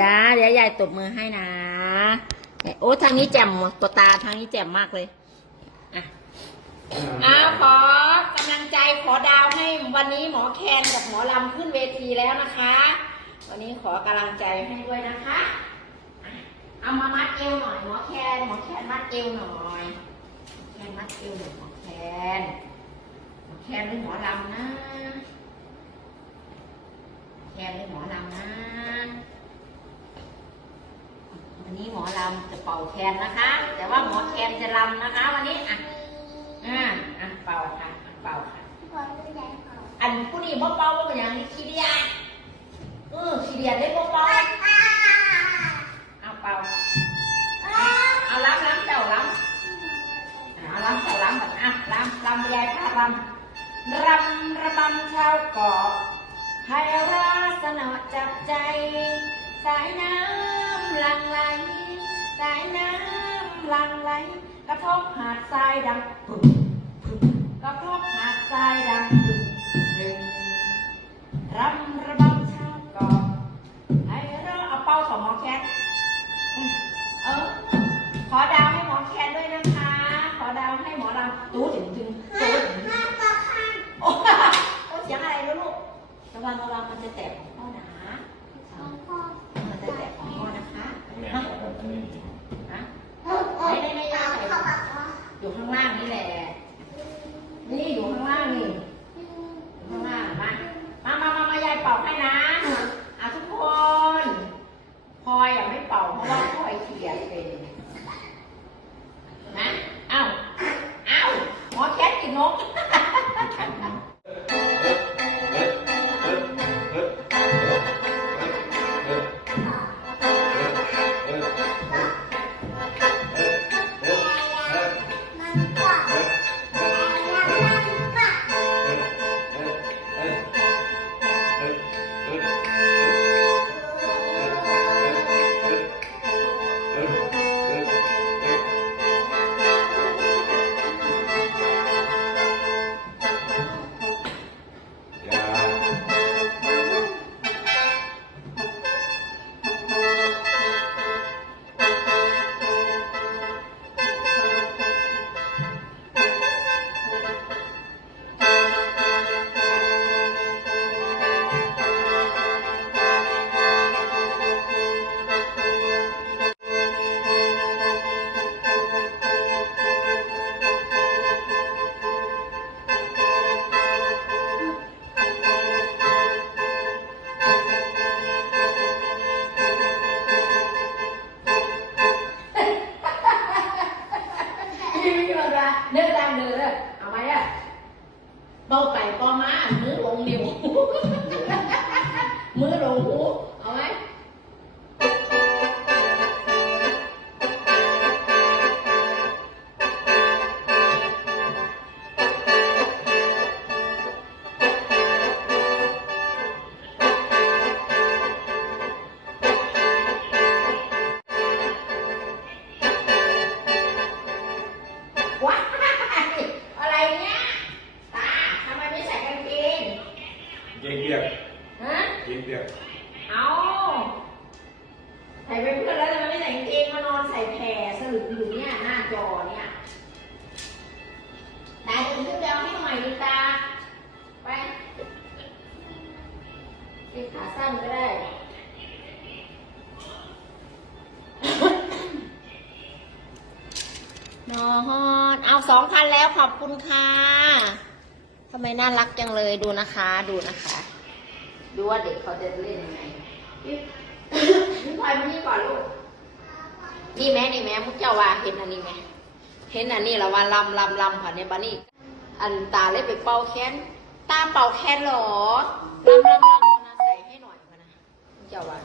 จ้าเดี๋ยวยายตบมือให้นะโอ้ทางนี้แจ่มตัวตาทางนี้แจ่มมากเลยอะอ้าวขอกำลังใจขอดาวให้วันนี้หมอแคนกับหมอลำขึ้นเวทีแล้วนะคะ วันนี้ขอกำลังใจให้ด้วยนะคะเอามามัดเอวหน่อยหมอแคนหมอแคนมัดเอวหน่อยหมอแคนมัดเอวหน่อยหมอแคนหมอแคนหรือหมอลำนะ แคนหรือหมอลำนะ วันนี้หมอลำจะ เป่าแคนนะคะ แต่ว่าหมอแคนจะลำนะคะ วันนี้อะอ่าอะเป่าค่ะอะเป่าค่ะ อันผู้นี้บ่เป่าบ่เป็นอย่างนี้ขี้เดียดเออขี้เดียดได้บ่เป่าเอาเป่าเอาล้ำล้ำเจ้าล้ำเอาล้ำเจ้าล้ำแบบอะล้ำล้ำยายพาล้ำรำระบำชาวเกาะให้ราสนอจับใจ สายน้ำหลังไหล ระทบหาดทรายดังปุ๊บปุ๊บกระทบหาดทรายดังปุ๊บดึงรำระบำชาวเกาะให้เราเอาเป้าของหมอแคทเออขอดาวให้หมอแคนด้วยนะคะ ขอดาวให้หมอลำตู้ถึงถึงตู้ถึงถึงโอ้โอ้เสียงอะไรลูกระวังระวังมันจะแตกของพ่อนะมันจะแตกของพ่อนะคะ แม่ มา ครับอันนี้ นะไม่ได้ไม่ได้อยู่ข้างล่างนี่แหละ นี่อยู่ข้างล่างนี่ อยู่ข้างล่างมา มามามามายายเป่าให้นะอะทุกคนพลอยอะไม่เป่าเพราะว่าพลอยเขียนเป็นนะเอ้าเอ้าห ม เบาไปปอมามือลงนิ้ ติดขาสั้นก็ได้นอนเอาสองคันแล้วขอบคุณค่ะทำไมน่ารักจังเลยดูนะคะดูนะคะ ดูว่าเด็กเขาจะเล่นยังไงพี่พี่พลอยมานี่ก่อนลูกนี่แม่นี่แม่มุกเจ้าว่าเห็นอันนี้ไหมเห็นอันนี้แล้วว่าลำลำลำค่ะในบ้านนี่อันตาเลยไปเป่าแค้นตาเป่าแค้นหรอลำลำลำ เจ้าว่า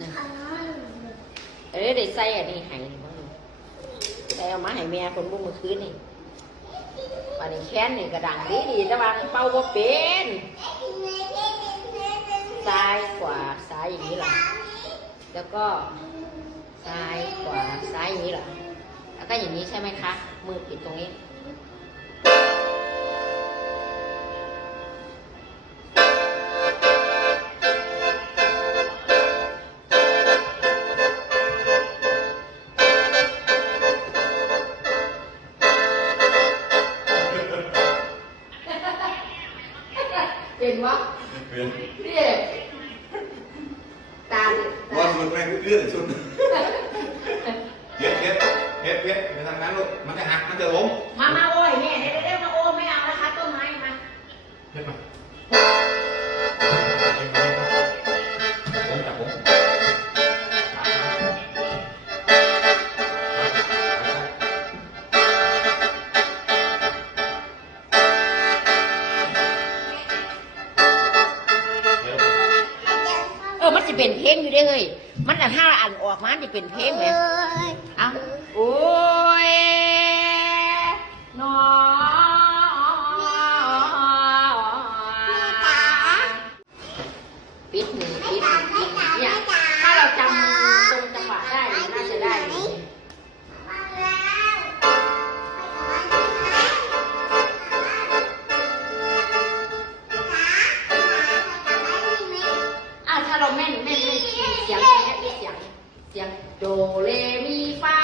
นะเอ้ยได้ใส่อันนี้ให้นี่บ้างใส่เอามาให้แม่คนบุ้งเมื่อคืนนี่วันนี้แค้นนี่กระดังดีดีแต่ว่าเป่าบ่เป็นซ้ายขวาซ้ายอย่างนี้หรอแล้วก็ซ้ายขวาซ้ายอย่างนี้หรอแล้วก็อย่างนี้ใช่ไหมคะ มือปิดตรงนี้ แม่งเอื้อชุดเย็ดเย็ดเย็ดเย็ดไปทางนั้นลูกมันจะหักมันจะล้มมามาโอ้ยเนี่ยเร็วๆดี๋มาโอ้ไม่เอานะคะต้นไม้มาเย็ดมา เออมันจะเป็นเพลงอยู่ได้เลยมันอะถ้าอ่านออกมาจะเป็นเพลงไหมเอาโอ้ สียงเสียงเสียงโดเรมีฟา